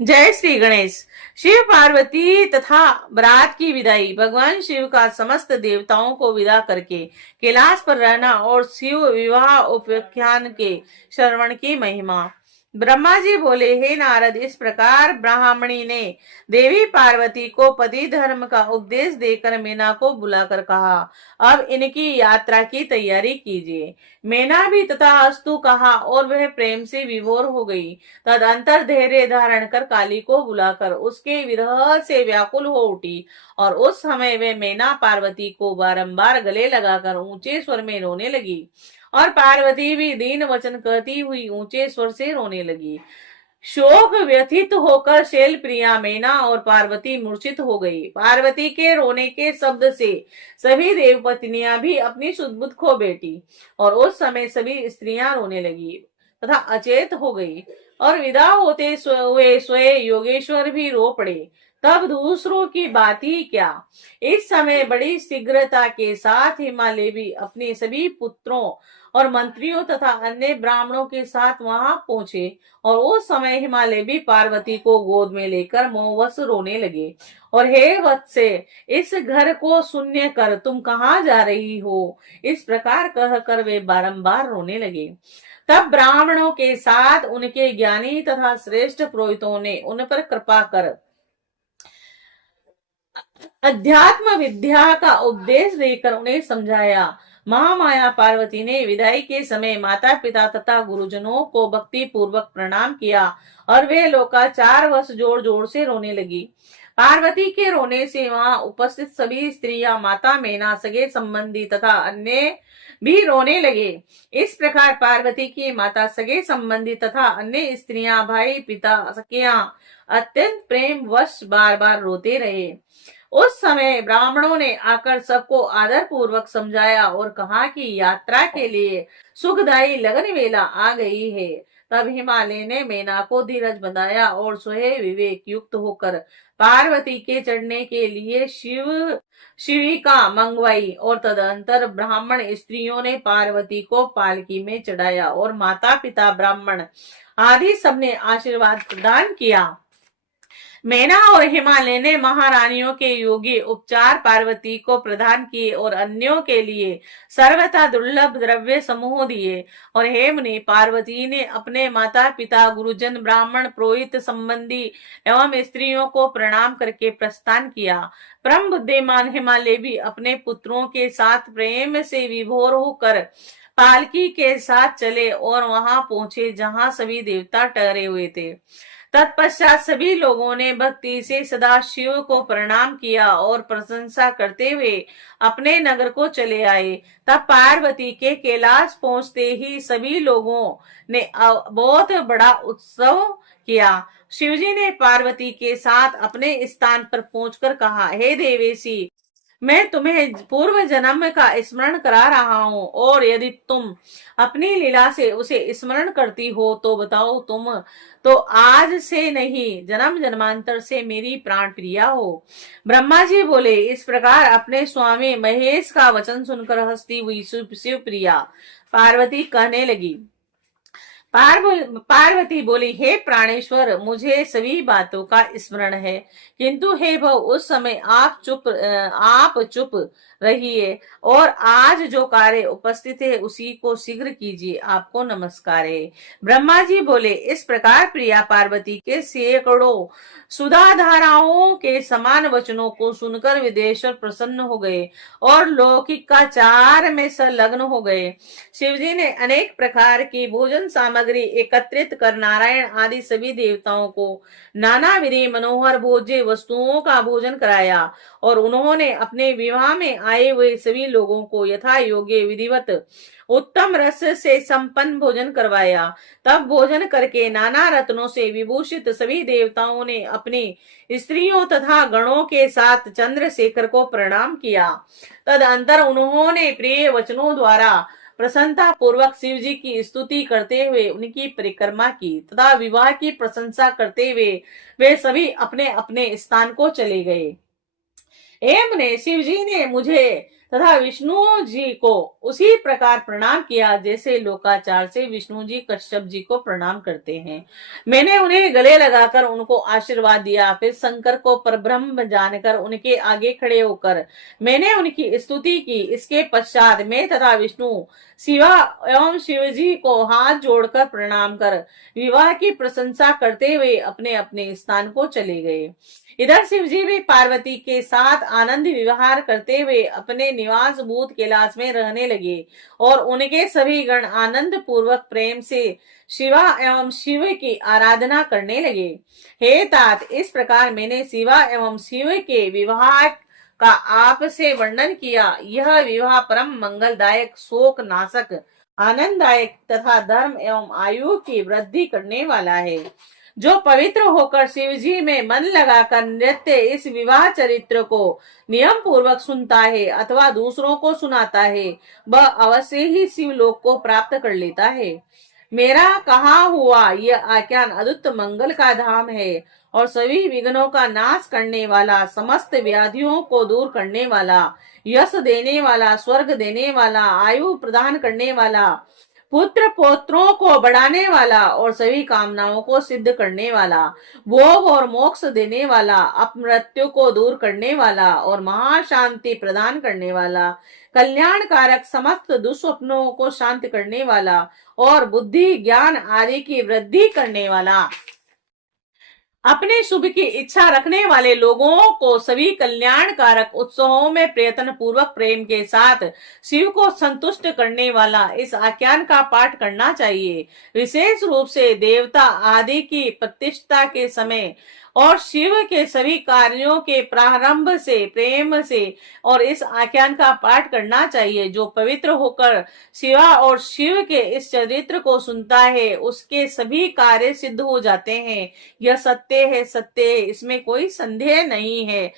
जय श्री गणेश। शिव पार्वती तथा बरात की विदाई। भगवान शिव का समस्त देवताओं को विदा करके कैलाश पर रहना और शिव विवाह उपाख्यान के श्रवण की महिमा। ब्रह्मा जी बोले, हे नारद, इस प्रकार ब्राह्मणी ने देवी पार्वती को पति धर्म का उपदेश देकर मैना को बुलाकर कहा, अब इनकी यात्रा की तैयारी कीजिए। मैना भी तथा अस्तु कहा और वह प्रेम से विभोर हो गई। तदंतर धैर्य धारण कर काली को बुलाकर उसके विरह से व्याकुल हो उठी और उस समय वे मैना पार्वती को बारंबार गले लगाकर ऊंचे स्वर में रोने लगी और पार्वती भी दीन वचन कहती हुई ऊंचे स्वर से रोने लगी। शोक व्यथित होकर शैल प्रिया मैना और पार्वती मूर्छित हो गई। पार्वती के रोने के शब्द से सभी देवपत्नियां भी अपनी सुध खो बैठी और उस समय सभी स्त्रियां रोने लगी तथा अचेत हो गई और विदा होते हुए स्वयं योगेश्वर भी रो पड़े। तब दूसरों की बात ही क्या। इस समय बड़ी शीघ्रता के साथ हिमालय भी अपने सभी पुत्रों और मंत्रियों तथा अन्य ब्राह्मणों के साथ वहां पहुंचे और उस समय हिमालय भी पार्वती को गोद में लेकर मोहवश रोने लगे और हे वत्से, इस घर को शून्य कर तुम कहाँ जा रही हो, इस प्रकार कहकर वे बारंबार रोने लगे। तब ब्राह्मणों के साथ उनके ज्ञानी तथा श्रेष्ठ पुरोहितों ने उन पर कृपा कर अध्यात्म विद्या का उपदेश देकर उन्हें समझाया। महामाया पार्वती ने विदाई के समय माता पिता तथा गुरुजनों को भक्ति पूर्वक प्रणाम किया और वे लोकाचार वश जोर जोर से रोने लगी। पार्वती के रोने से वहां उपस्थित सभी स्त्रियां, माता मैना, सगे संबंधी तथा अन्य भी रोने लगे। इस प्रकार पार्वती की माता, सगे संबंधी तथा अन्य स्त्रियां, भाई, पिता, सखियां अत्यंत प्रेम वश बार बार रोते रहे। उस समय ब्राह्मणों ने आकर सबको आदर पूर्वक समझाया और कहा कि यात्रा के लिए सुखदायी लगन वेला आ गई है। तब हिमालय ने मैना को धीरज बंधाया और स्वयं विवेक युक्त होकर पार्वती के चढ़ने के लिए शिविका मंगवाई और तदंतर ब्राह्मण स्त्रियों ने पार्वती को पालकी में चढ़ाया और माता पिता, ब्राह्मण आदि सबने आशीर्वाद प्रदान किया। मैना और हिमालय ने महारानियों के योग्य उपचार पार्वती को प्रदान किए और अन्यों के लिए सर्वथा दुर्लभ द्रव्य समूह दिए। और हे मुनि, पार्वती ने अपने माता पिता, गुरुजन, ब्राह्मण, पुरोहित, संबंधी एवं स्त्रियों को प्रणाम करके प्रस्थान किया। परम बुद्धिमान हिमालय भी अपने पुत्रों के साथ प्रेम से विभोर होकर पालकी के साथ चले और वहां पहुंचे जहां सभी देवता ठहरे हुए थे। तत्पश्चात सभी लोगों ने भक्ति से सदाशिव को प्रणाम किया और प्रशंसा करते हुए अपने नगर को चले आए। तब पार्वती के कैलाश पहुंचते ही सभी लोगों ने बहुत बड़ा उत्सव किया। शिवजी ने पार्वती के साथ अपने स्थान पर पहुंचकर कहा, हे देवेशी, मैं तुम्हें पूर्व जन्म का स्मरण करा रहा हूँ और यदि तुम अपनी लीला से उसे स्मरण करती हो तो बताओ, तुम तो आज से नहीं जन्म जन्मांतर से मेरी प्राण प्रिया हो। ब्रह्मा जी बोले, इस प्रकार अपने स्वामी महेश का वचन सुनकर हंसती हुई शिव प्रिया पार्वती कहने लगी। पार्वती बोली, हे प्राणेश्वर, मुझे सभी बातों का स्मरण है, किंतु हे भव, उस समय आप चुप रहिए और आज जो कार्य उपस्थित है उसी को शीघ्र कीजिए, आपको नमस्कार है। ब्रह्मा जी बोले, इस प्रकार प्रिया पार्वती के सैकड़ों सुधा धाराओं के समान वचनों को सुनकर विदेश्वर प्रसन्न हो गए और लौकिकाचार में संलग्न हो गए। शिवजी ने अनेक प्रकार की भोजन सामग्री एकत्रित कर नारायण आदि सभी देवताओं को नाना विधि मनोहर भोज्य वस्तुओं का भोजन कराया और उन्होंने अपने विवाह में आए हुए सभी लोगों को यथा योग्य विधिवत उत्तम रस से संपन्न भोजन करवाया। तब भोजन करके नाना रत्नों से विभूषित सभी देवताओं ने अपनी स्त्रियों तथा गणों के साथ चंद्रशेखर को प्रणाम किया। तदंतर उन्होंने प्रिय वचनों द्वारा प्रसन्नता पूर्वक शिव जी की स्तुति करते हुए उनकी परिक्रमा की तथा विवाह की प्रशंसा करते हुए वे सभी अपने अपने स्थान को चले गए। एम ने शिव जी ने मुझे तथा विष्णु जी को उसी प्रकार प्रणाम किया जैसे लोकाचार से विष्णु जी कश्यप जी को प्रणाम करते हैं। मैंने उन्हें गले लगाकर उनको आशीर्वाद दिया। फिर शंकर को परब्रह्म जानकर उनके आगे खड़े होकर मैंने उनकी स्तुति की। इसके पश्चात मैं तथा विष्णु शिवा एवं शिव जी को हाथ जोड़कर प्रणाम कर विवाह की प्रशंसा करते हुए अपने अपने स्थान को चले गए। इधर शिव जी भी पार्वती के साथ आनंद विहार करते हुए अपने निवास भूत कैलाश में रहने लगे और उनके सभी गण आनंद पूर्वक प्रेम से शिवा एवं शिव की आराधना करने लगे। हे तात, इस प्रकार मैंने शिवा एवं शिव के विवाह का आपसे वर्णन किया। यह विवाह परम मंगलदायक, शोक नाशक, आनंददायक तथा धर्म एवं आयु की वृद्धि करने वाला है। जो पवित्र होकर शिव जी में मन लगाकर नृत्य इस विवाह चरित्र को नियम पूर्वक सुनता है अथवा दूसरों को सुनाता है, वह अवश्य ही शिवलोक को प्राप्त कर लेता है। मेरा कहा हुआ यह आख्यान अद्भुत मंगल का धाम है और सभी विघ्नों का नाश करने वाला, समस्त व्याधियों को दूर करने वाला, यश देने वाला, स्वर्ग देने वाला, आयु प्रदान करने वाला, पुत्र पौत्रों को बढ़ाने वाला और सभी कामनाओं को सिद्ध करने वाला, भोग और मोक्ष देने वाला, अपमृत्यु को दूर करने वाला और महाशांति प्रदान करने वाला, कल्याणकारक, समस्त दुस्वप्नों को शांत करने वाला और बुद्धि ज्ञान आदि की वृद्धि करने वाला, अपने शुभ की इच्छा रखने वाले लोगों को सभी कल्याणकारक उत्सवों में प्रयत्न पूर्वक प्रेम के साथ शिव को संतुष्ट करने वाला इस आख्यान का पाठ करना चाहिए। विशेष रूप से देवता आदि की प्रतिष्ठा के समय और शिव के सभी कार्यों के प्रारंभ से प्रेम से और इस आख्यान का पाठ करना चाहिए। जो पवित्र होकर शिवा और शिव के इस चरित्र को सुनता है उसके सभी कार्य सिद्ध हो जाते हैं। यह सत्य है, सत्य है, इसमें कोई संदेह नहीं है।